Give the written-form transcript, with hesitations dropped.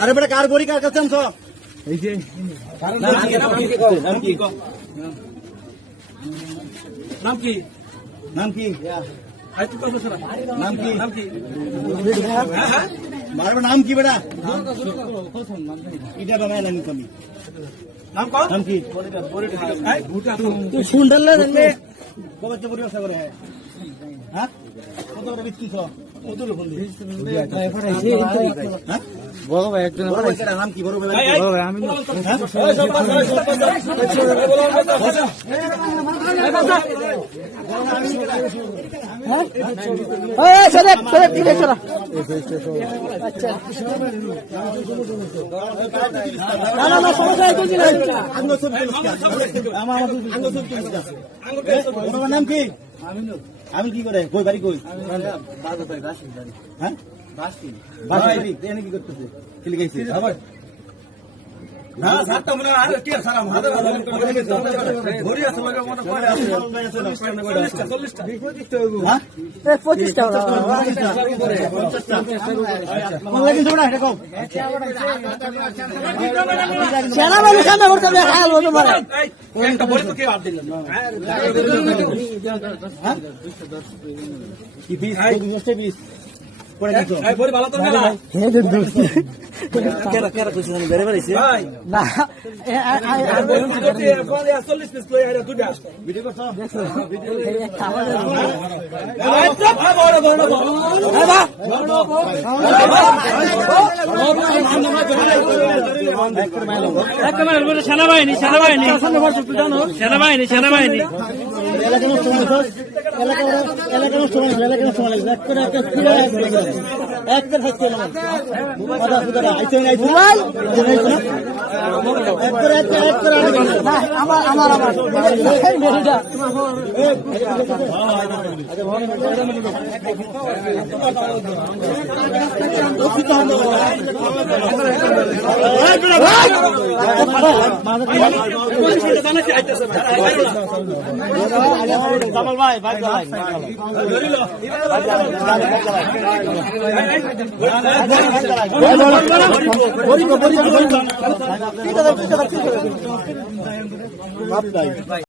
আরে বেটা কার গড়ি কার কাছে আনছো? এই যে নাম কি? নাম কি? নাম কি? মারবে নাম কি বেটা? এটা বানায় নাম কি? নাম কো? নাম কি? তুই ফোন ডাললে রে কবে যে পরিবেশ করে হ্যাঁ কত করে বিক্রি করছো? কত ফোন দি হ্যাঁ বড় ভাই একজন নাম কি? বড় ভাই আমি নাম কি? আমি কি করে কই বাড়ি কই? হ্যাঁ কি করতেছে? খেলে গেছে না সাতটা মনে আর কি সারা মাথা ঘড়ি আছে মনে করে আছে 40টা হ্যাঁ 25টা কোন লাগি তোমরা এটা কও সেনা বাহিনী সামনে করতে হবে হাল হতে পারে একটা বড় তো কে আর দিলেন না হ্যাঁ কি 20 পড়ে গেছো এই বড় ভালো তো না হে দোস্ত কেরা কেরা কইছ জানি বেরে বেরেছে না চল্লিশ পিস লই আইরা দুইটা ভিডিও করছ ভিডিও খাওয়া সেনাবাহিনী সেনাবাহিনী সেনাবাহিনী সেনাবাহিনী জামাল ভাই ভাই ভাই